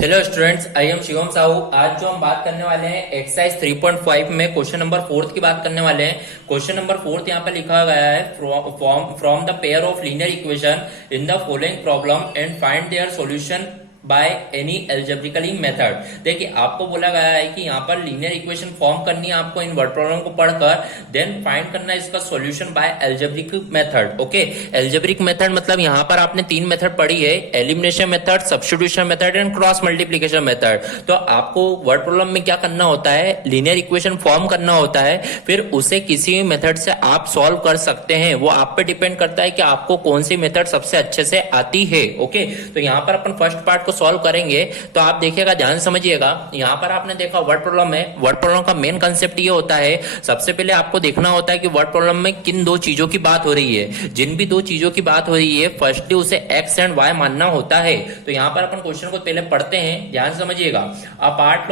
Hello students, I am Shivam Sahu. आज जो हम बात करने वाले हैं एक्सरसाइज 3.5 में क्वेश्चन नंबर 4 की बात करने वाले हैं। क्वेश्चन नंबर 4 यहाँ पे लिखा गया है from the pair of linear equation in the following problem and find their solution by any algebraically method. देखिए, आपको बोला गया है कि यहाँ पर लीनियर इक्वेशन फॉर्म करनी है आपको इन वर्ड प्रॉब्लम को पढ़कर, देन फाइंड करना है इसका solution bye algebraic method. Okay, algebraic method मतलब यहाँ पर आपने तीन मेथड पढ़ी है, elimination method, substitution method and cross multiplication method. तो आपको वर्ड प्रॉब्लम में क्या करना होता है, लीनियर इक्वेशन फॉर्म करना होता है, फिर उसे किसी भी मेथड से आप सॉल्व कर सकते हैं। वो आप पे डिपेंड करता है कि आपको कौन सी मेथड सबसे अच्छे से आती है। ओके, तो यहाँ पर अपन फर्स्ट पार्ट सॉल्व करेंगे तो आप देखिएगा, ध्यान से समझिएगा। यहां पर आपने देखा वर्ड प्रॉब्लम में, वर्ड प्रॉब्लम का मेन कंसेप्ट ये होता है, सबसे पहले आपको देखना होता है कि वर्ड प्रॉब्लम में किन दो चीजों की बात हो रही है। जिन भी दो चीजों की बात हो रही है, फर्स्टली उसे एक्स एंड वाई मानना होता है। तो यहां पर अपन क्वेश्चन को पहले पढ़ते हैं, ध्यान से समझिएगा। A part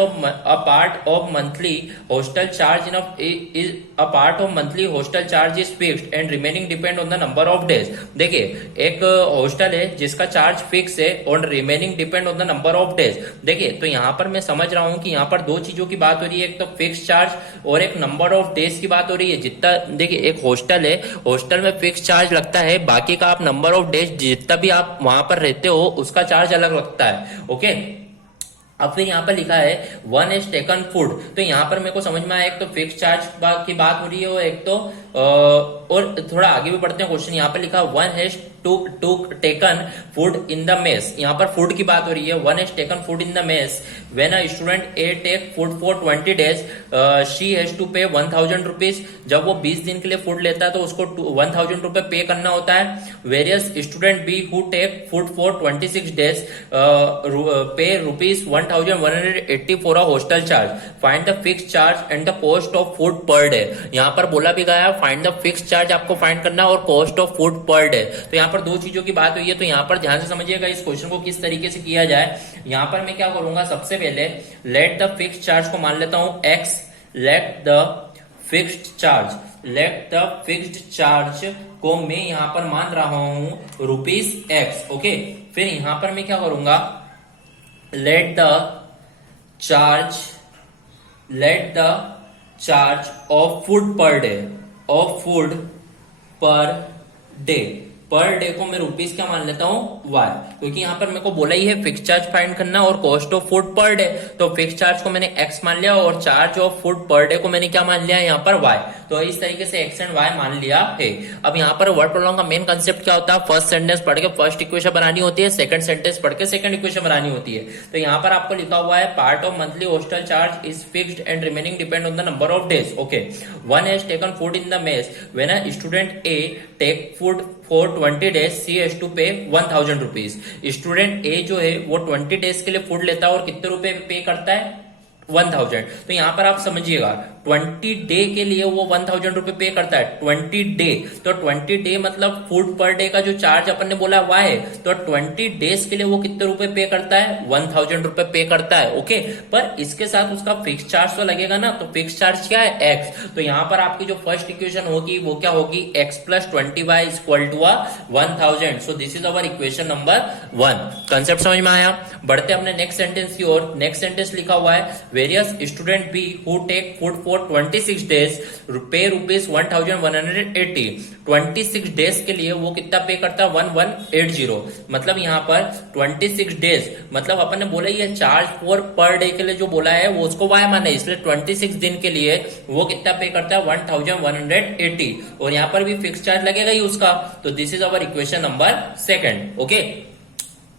of monthly hostel charge is fixed and remaining depend on the number of days. देखिए, एक हॉस्टल है जिसका चार्ज फिक्स है और remaining depend on the number of days. देखिए, तो यहां पर मैं समझ रहा हूं कि यहां पर दो चीजों की बात हो रही है, एक तो फिक्स चार्ज और एक नंबर ऑफ डेज की बात हो रही है। जितना देखिए, एक हॉस्टल है, हॉस्टल में फिक्स चार्ज लगता है, बाकी का आप नंबर ऑफ डेज जितना भी आप वहां पर रहते हो उसका चार्ज अलग लगता है। ओके, अब फिर यहाँ पर लिखा है वन इज टेकन फूड। तो यहाँ पर मेरे को समझ में आया, एक तो फिक्स चार्ज की बात हो रही है और एक तो और थोड़ा आगे भी बढ़ते हैं क्वेश्चन। यहाँ पर लिखा one has to taken food in the mess. यहाँ पर फूड की बात हो रही है, one has taken food in the mess when a student a take food for 20 days she has to pay 1000 rupees. जब वो 20 दिन के लिए फूड लेता है तो उसको 1000 रुपए पे करना होता है। Various student B who take food for 26 days pay rupees 1180 for a hostel charge. Find the fix charge and the cost of food per day. यहाँ पर बोला भी गया है फाइंड द फिक्स चार्ज आपको फाइंड करना है और cost of food per day. तो यहाँ पर दो चीजों की बात हुई है, तो यहाँ पर ध्यान से समझिएगा इस क्वेश्चन को किस तरीके से किया जाए। यहाँ पर मैं क्या करूंगा, सबसे पहले लेट द फिक्स चार्ज को मान लेता हूं x. Let the fixed charge को मैं यहाँ पर मान रहा हूं रुपीज एक्स। ओके, फिर यहाँ पर मैं क्या करूंगा, let the charge of food per day per day को मैं रुपीज क्या मान लेता हूं वाई, क्योंकि यहां पर मेरे को बोला ही है फिक्स चार्ज फाइंड करना और cost of food per day. तो फिक्स चार्ज को मैंने एक्स मान लिया और charge of food per day को मैंने क्या मान लिया यहाँ पर वाई। तो इस तरीके से एक्स एंड वाई मान लिया है। अब यहाँ पर वर्ड प्रॉब्लम का मेन कंसेप्ट क्या होता है, फर्स्ट सेंटेंस पढ़ के फर्स्ट इक्वेशन बनानी होती है, सेकंड सेंटेंस पढ़ के सेकंड इक्वेशन बनानी होती है। तो यहाँ पर आपको लिखा हुआ है part of monthly hostel charge is fixed and remaining depend on the number of days. Okay, one has taken food in the mess when a student a take food for 20 days she has to pay 1000 rupees. Student ए जो है वो 20 days के लिए food लेता है और कितने रुपए पे करता है, 1000। तो यहां पर आप समझिएगा 20 डे के लिए वो 1000 रुपए पे करता है, 20 डे। तो 20 डे मतलब फूड पर डे का जो चार्ज अपन ने बोला हुआ है, तो 20 डेज के लिए वो कितने रुपए पे करता है, 1000 रुपए पे करता है। ओके, पर इसके साथ उसका फिक्स चार्ज तो लगेगा ना, तो फिक्स चार्ज क्या है, एक्स। तो यहां पर आपकी जो फर्स्ट इक्वेशन होगी वो क्या होगी, x plus 20y equal to 1000। So this is our equation number 1। Concept समझ में आया। बढ़ते अपने नेक्स्ट सेंटेंस की ओर। नेक्स्ट सेंटेंस लिखा हुआ है various student B who take food for 26 days pay rupees 1180। 26 days के लिए वो कितना पे करता है, 1180। मतलब यहाँ पर 26 डेज मतलब अपन ने बोला ये चार्ज फॉर पर डे के लिए जो बोला है वो उसको वाई माने, इसलिए 26 दिन के लिए वो कितना पे करता है, 1180। और यहाँ पर भी फिक्स चार्ज लगेगा ही उसका। तो this is our equation number 2। Okay,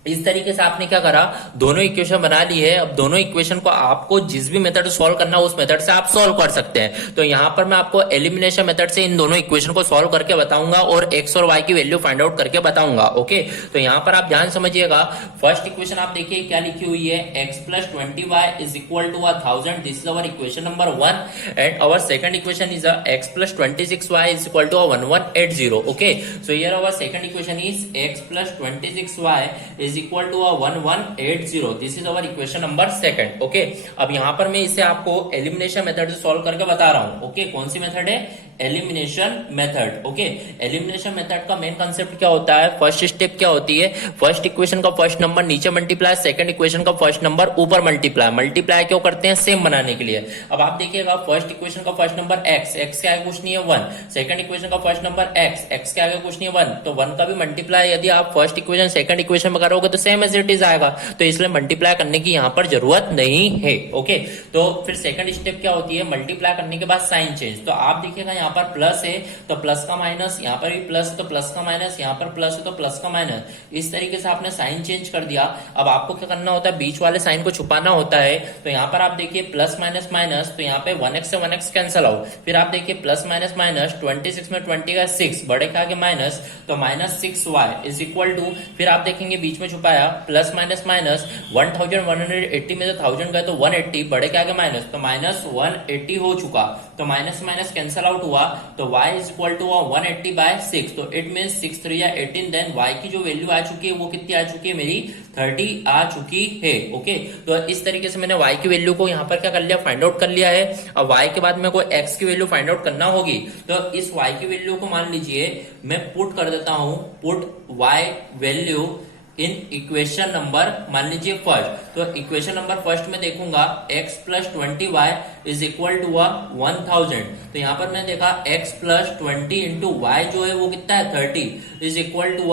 इस तरीके से आपने क्या करा, दोनों इक्वेशन बना ली है। अब दोनों इक्वेशन को आपको जिस भी मेथड सॉल्व करना है उस मेथड से आप सॉल्व कर सकते हैं। तो यहां पर मैं आपको एलिमिनेशन मेथड से इन दोनों इक्वेशन को सॉल्व करके बताऊंगा और एक्स और वाई की वैल्यू फाइंड आउट करके बताऊंगा। ओके, तो यहां पर आप ध्यान समझिएगा। फर्स्ट इक्वेशन आप देखिए क्या लिखी हुई है, x plus 20y is equal to 1000। This is our equation number 1 and our second equation is x plus 26y is equal to 1180। Okay, so here our second equation is x plus 26y is equal to 1180। This is our equation number 2। ओके, अब यहां पर मैं इसे आपको elimination method से solve करके बता रहा हूं। ओके, कौन सी मेथड है, elimination method. Okay, elimination method का मेन कंसेप्ट क्या होता है, फर्स्ट स्टेप क्या होती है, फर्स्ट इक्वेशन का फर्स्ट नंबर नीचे मल्टीप्लाई, सेकंड इक्वेशन का फर्स्ट नंबर ऊपर मल्टीप्लाई। मल्टीप्लाई क्यों करते हैं, सेम बनाने के लिए। अब आप देखिएगा फर्स्ट इक्वेशन का फर्स्ट नंबर x, x के आगे कुछ नहीं है 1, सेकंड इक्वेशन का फर्स्ट नंबर x, x के आगे कुछ नहीं है 1, तो 1 का भी मल्टीप्लाई यदि आप फर्स्ट इक्वेशन सेकंड इक्वेशन में करोगे तो सेम एज इट इज आएगा, तो इसलिए मल्टीप्लाई करने की यहाँ पर जरूरत नहीं है। ओके, तो फिर सेकंड स्टेप क्या होती है, मल्टीप्लाई करने के बाद साइन चेंज। तो आप देखिएगा यहाँ पर प्लस है तो प्लस का माइनस, यहाँ पर भी प्लस है तो प्लस का माइनस, यहाँ पर प्लस है तो प्लस का माइनस, इस तरीके से आपने साइन चेंज कर दिया। अब आपको क्या करना होता है, बीच वाले साइन को छुपाना होता है। तो यहाँ पर आप देखिए प्लस माइनस माइनस, तो यहाँ पे 1x से 1x कैंसिल आउट। फिर आप देखिए प्लस माइनस माइनस, 26 में 20 का 6, बड़े के आगे माइनस, तो minus 6y is equal to, फिर आप देखेंगे बीच में छुपाया प्लस माइनस माइनस, 1180 में से 1000 गए तो 180, बड़े के आगे माइनस, तो माइनस 180 हो चुका, तो माइनस माइनस कैंसिल आउट हुआ, तो y इज इक्वल टू 180/6, तो इट मीन 6 3 या 18, देन y की जो वैल्यू आ चुकी है वो कितनी आ चुकी है, मेरी 30 आ चुकी है। ओके, तो इस तरीके से मैंने y की वैल्यू को यहाँ पर क्या कर लिया, फाइंड आउट कर लिया है। अब y के बाद मेरे को x की वैल्यू फाइंड आउट करना होगी, तो इस y की वैल्यू को मान लीजिए मैं पुट कर देता हूं, put y value in equation number, मान लीजिए फर्स्ट, तो इक्वेशन नंबर फर्स्ट में देखूंगा x plus 20y is equal to 1000, तो यहाँ पर मैंने देखा x प्लस 20 इंटू y जो है वो कितना है 30 इज इक्वल टू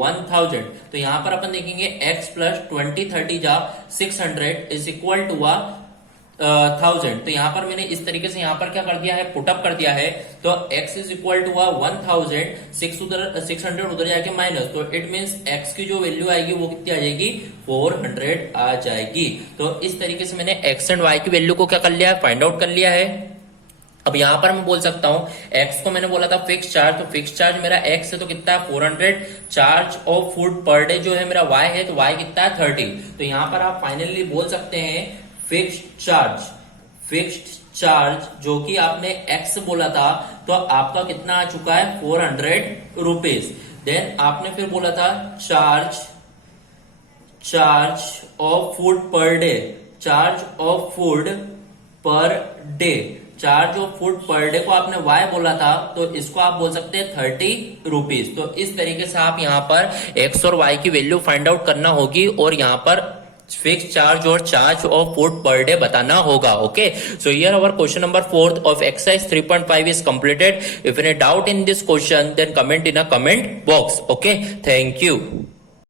1000, तो यहाँ पर अपन देखेंगे x प्लस 20 30 जा 600 इज इक्वल टू 1000, तो यहाँ पर मैंने इस तरीके से यहाँ पर क्या कर दिया है, पुटअप कर दिया है। तो x इज इक्वल टू 1000, 600 उधर जाके माइनस, तो इट मीन्स x की जो वैल्यू आएगी वो कितनी आ जाएगी, 400 आ जाएगी। तो इस तरीके से मैंने x एंड y की वैल्यू को क्या कर लिया है, फाइंड आउट कर लिया है। अब यहां पर मैं बोल सकता हूं x को मैंने बोला था फिक्स चार्ज, तो फिक्स चार्ज मेरा x है तो कितना है 400, charge of food per day जो है मेरा y है, तो y कितना है 30, तो यहां पर आप फाइनली बोल सकते हैं फिक्स्ड चार्ज जो कि आपने x बोला था, तो आपका कितना आ चुका है 400 रुपीज। देन आपने फिर बोला था charge of food per day, charge of food per day, charge of food per day को आपने y बोला था, तो इसको आप बोल सकते हैं 30 रुपीज। तो इस तरीके से आप यहाँ पर x और y की वैल्यू फाइंड आउट करना होगी और यहाँ पर फिक्स चार्ज और charge of food per day बताना होगा। Okay, so here our question number 4 of exercise 3.5 is completed. If any doubt in this question, then comment in a comment box. Okay, thank you.